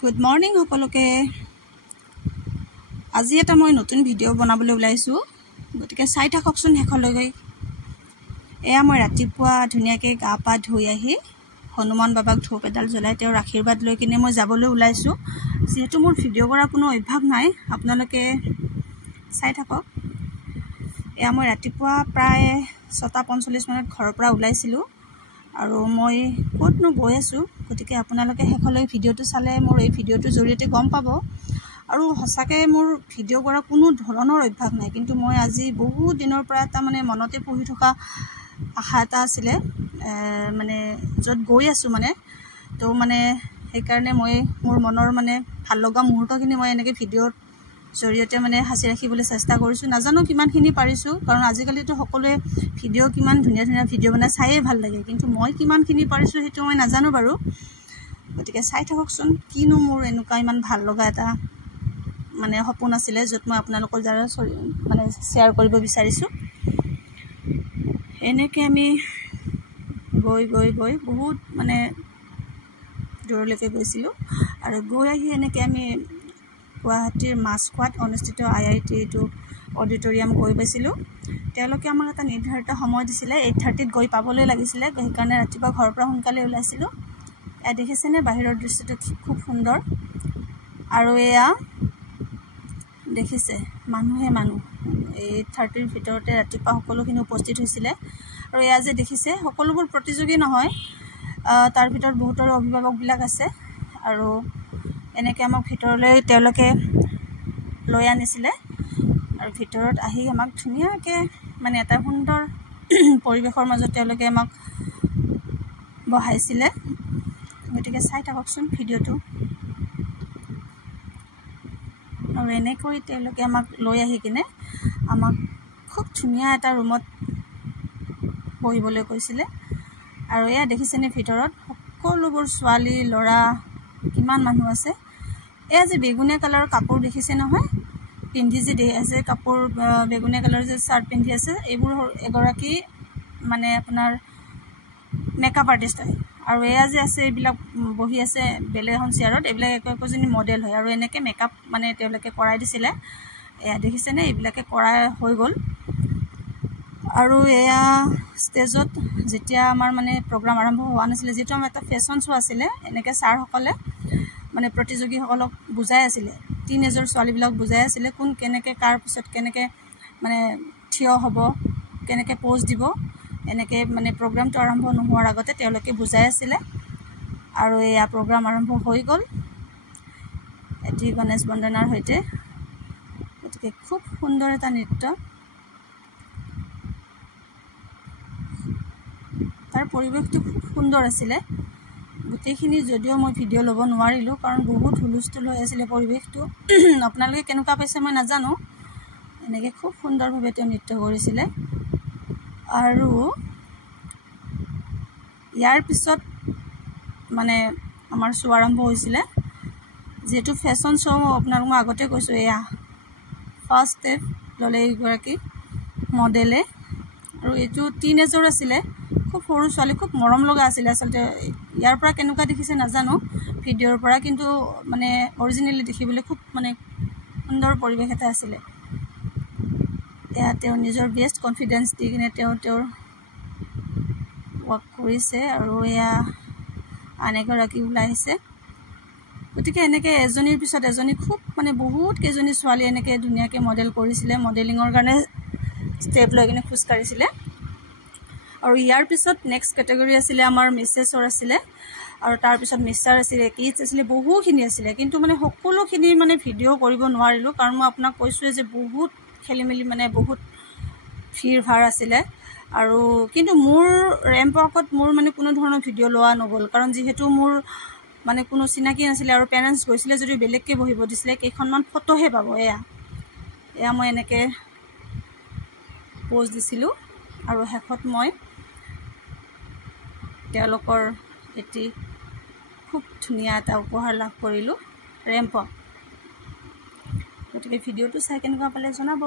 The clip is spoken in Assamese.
গুড মৰ্নিং সকলোকে। আজি এটা মই নতুন ভিডিঅ' বনাবলৈ ওলাইছো, গতিকে চাই থাককচোন শেষলৈকে। এয়া মই ৰাতিপুৱা ধুনীয়াকৈ গা পা ধুই আহি হনুমান বাবাক ধূপ এডাল জ্বলাই তেওঁৰ আশীৰ্বাদ লৈ কিনে মই যাবলৈ ওলাইছো। যিহেতু মোৰ ভিডিঅ' কৰাৰ কোনো অভ্যাস নাই, আপোনালোকে চাই থাকক। এয়া মই ৰাতিপুৱা প্ৰায় 6:45 মানত ঘৰৰ পৰা ওলাইছিলোঁ আৰু মই ক'তনো গৈ আছোঁ, গতিকে আপোনালোকে শেষলৈ ভিডিঅ'টো চালে মোৰ এই ভিডিঅ'টোৰ জৰিয়তে গম পাব। আৰু সঁচাকৈ মোৰ ভিডিঅ' কৰা কোনো ধৰণৰ অভ্যাস নাই, কিন্তু মই আজি বহুত দিনৰ পৰা এটা মনতে পঢ়ি থকা আশা এটা আছিলে, য'ত গৈ আছোঁ তো সেইকাৰণে মই মোৰ মনৰ ভাল লগা মুহূৰ্তখিনি মই এনেকৈ ভিডিঅ'ৰ জৰিয়তে সাঁচি ৰাখিবলৈ চেষ্টা কৰিছোঁ। নাজানো কিমানখিনি পাৰিছোঁ, কাৰণ আজিকালিতো সকলোৱে ভিডিঅ' কিমান ধুনীয়া ধুনীয়া ভিডিঅ' বনাই চায়েই ভাল লাগে, কিন্তু মই কিমানখিনি পাৰিছোঁ সেইটো মই নাজানো বাৰু। গতিকে চাই থাককচোন, কিনো মোৰ এনেকুৱা ইমান ভাল লগা এটা সপোন আছিলে, য'ত মই আপোনালোকৰ দ্বাৰা শ্বেয়াৰ কৰিব বিচাৰিছোঁ। এনেকৈ আমি গৈ গৈ গৈ বহুত দূৰলৈকে গৈছিলোঁ আৰু গৈ আহি এনেকৈ আমি গুৱাহাটীৰ মাছখোৱাত অনুষ্ঠিত IIT এইটো অডিটৰিয়াম গৈ পাইছিলোঁ। তেওঁলোকে আমাক এটা নিৰ্ধাৰিত সময় দিছিলে, 8:30ত গৈ পাবলৈ লাগিছিলে, সেইকাৰণে ৰাতিপুৱা ঘৰৰ পৰা সোনকালে ওলাইছিলোঁ। এয়া দেখিছেনে, বাহিৰৰ দৃশ্যটো খুব সুন্দৰ। আৰু এয়া দেখিছে, মানুহে মানুহ। 8:30ৰ ভিতৰতে ৰাতিপুৱা সকলোখিনি উপস্থিত হৈছিলে। আৰু এয়া যে দেখিছে, সকলোবোৰ প্ৰতিযোগী নহয়, তাৰ ভিতৰত বহুতৰো অভিভাৱকবিলাক আছে। আৰু এনেকৈ আমাক ভিতৰলৈ তেওঁলোকে লৈ আনিছিলে আৰু ভিতৰত আহি আমাক ধুনীয়াকৈ এটা সুন্দৰ পৰিৱেশৰ মাজত তেওঁলোকে আমাক বহাইছিলে। গতিকে চাই থাককচোন ভিডিঅ'টো। আৰু এনেকৈ তেওঁলোকে আমাক লৈ আহি কিনে আমাক খুব ধুনীয়া এটা ৰুমত বহিবলৈ কৈছিলে। আৰু এয়া দেখিছেনে, ভিতৰত সকলোবোৰ ছোৱালী ল'ৰা কিমান মানুহ আছে। এয়া যে বেগুনীয়া কালাৰৰ কাপোৰ দেখিছে নহয়, পিন্ধি যে আছে কাপোৰ, বেগুনীয়া কালাৰৰ যে চাৰ্ট পিন্ধি আছে, এইবোৰ এগৰাকী আপোনাৰ মেকআপ আৰ্টিষ্ট হয়। আৰু এয়া যে আছে, এইবিলাক বহি আছে বেলেগ এখন চেয়াৰত, এইবিলাক একোজনী মডেল হয়। আৰু এনেকৈ মেকআপ তেওঁলোকে কৰাই দিছিলে। এয়া দেখিছেনে, এইবিলাকে কৰাই হৈ গ'ল। আৰু এয়া ষ্টেজত যেতিয়া আমাৰ প্ৰগ্ৰাম আৰম্ভ হোৱা নাছিলে, যিহেতু আমাৰ এটা ফেশ্বন শ্ব' আছিলে, এনেকৈ ছাৰসকলে প্ৰতিযোগীসকলক বুজাই আছিলে, টিনেজৰ ছোৱালীবিলাক বুজাই আছিলে, কোন কেনেকৈ কাৰ পিছত কেনেকৈ থিয় হ'ব, কেনেকৈ প'জ দিব, এনেকৈ প্ৰগ্ৰামটো আৰম্ভ নোহোৱাৰ আগতে তেওঁলোকে বুজাই আছিলে। আৰু এয়া প্ৰগ্ৰাম আৰম্ভ হৈ গ'ল এটি গণেশ বন্দনাৰ সৈতে। গতিকে খুব সুন্দৰ এটা নৃত্য, তাৰ পৰিৱেশটো খুব সুন্দৰ আছিলে। গোটেইখিনি যদিও মই ভিডিঅ' ল'ব নোৱাৰিলোঁ, কাৰণ বহুত হুলস্থুল হৈ আছিলে পৰিৱেশটো। আপোনালোকে কেনেকুৱা পাইছে মই নাজানো। এনেকৈ খুব সুন্দৰভাৱে তেওঁ নৃত্য কৰিছিলে। আৰু ইয়াৰ পিছত আমাৰ শ্ব' আৰম্ভ হৈছিলে। যিহেতু ফেশ্বন শ্ব' আপোনালোক মই আগতে কৈছোঁ, এয়া ফাৰ্ষ্ট ষ্টেপ ল'লে এইগৰাকী মডেলে। আৰু এইটো টিনেজৰ আছিলে, খুব সৰু ছোৱালী, খুব মৰম লগা আছিলে। আচলতে ইয়াৰ পৰা কেনেকুৱা দেখিছে নাজানো ভিডিঅ'ৰ পৰা, কিন্তু অৰিজিনেলি দেখিবলৈ খুব সুন্দৰ পৰিৱেশ এটা আছিলে। এয়া তেওঁ নিজৰ বেষ্ট কনফিডেঞ্চ দি কিনে তেওঁৰ ৱাক কৰিছে। আৰু এয়া আন এগৰাকী ওলাই আহিছে। গতিকে এনেকৈ এজনীৰ পিছত এজনী খুব বহুত কেইজনী ছোৱালী এনেকৈ ধুনীয়াকৈ মডেল কৰিছিলে, মডেলিঙৰ কাৰণে ষ্টেপ লৈ কিনে খোজকাঢ়িছিলে। আৰু ইয়াৰ পিছত নেক্সট কেটেগৰী আছিলে আমাৰ মিছেছৰ আছিলে, আৰু তাৰপিছত মিষ্টাৰ আছিলে, কিডছ আছিলে, বহুখিনি আছিলে। কিন্তু সকলোখিনি ভিডিঅ' কৰিব নোৱাৰিলোঁ, কাৰণ মই আপোনাক কৈছোঁৱে যে বহুত খেলি মেলি, বহুত ভিৰ ভাৰ আছিলে। আৰু কিন্তু মোৰ ৰেম্প ৱাকত মোৰ কোনো ধৰণৰ ভিডিঅ' লোৱা নগ'ল, কাৰণ যিহেতু মোৰ কোনো চিনাকি নাছিলে, আৰু পেৰেণ্টছ গৈছিলে যদিও বেলেগকৈ বহিব দিছিলে। কেইখনমান ফটোহে পাব। এয়া মই এনেকৈ প'জ দিছিলোঁ, আৰু শেষত মই তেওঁলোকৰ এটি খুব ধুনীয়া এটা উপহাৰ লাভ কৰিলোঁ, ৰেম্প ৱাক। গতিকে ভিডিঅ'টো চাই কেনেকুৱা পালে জনাব।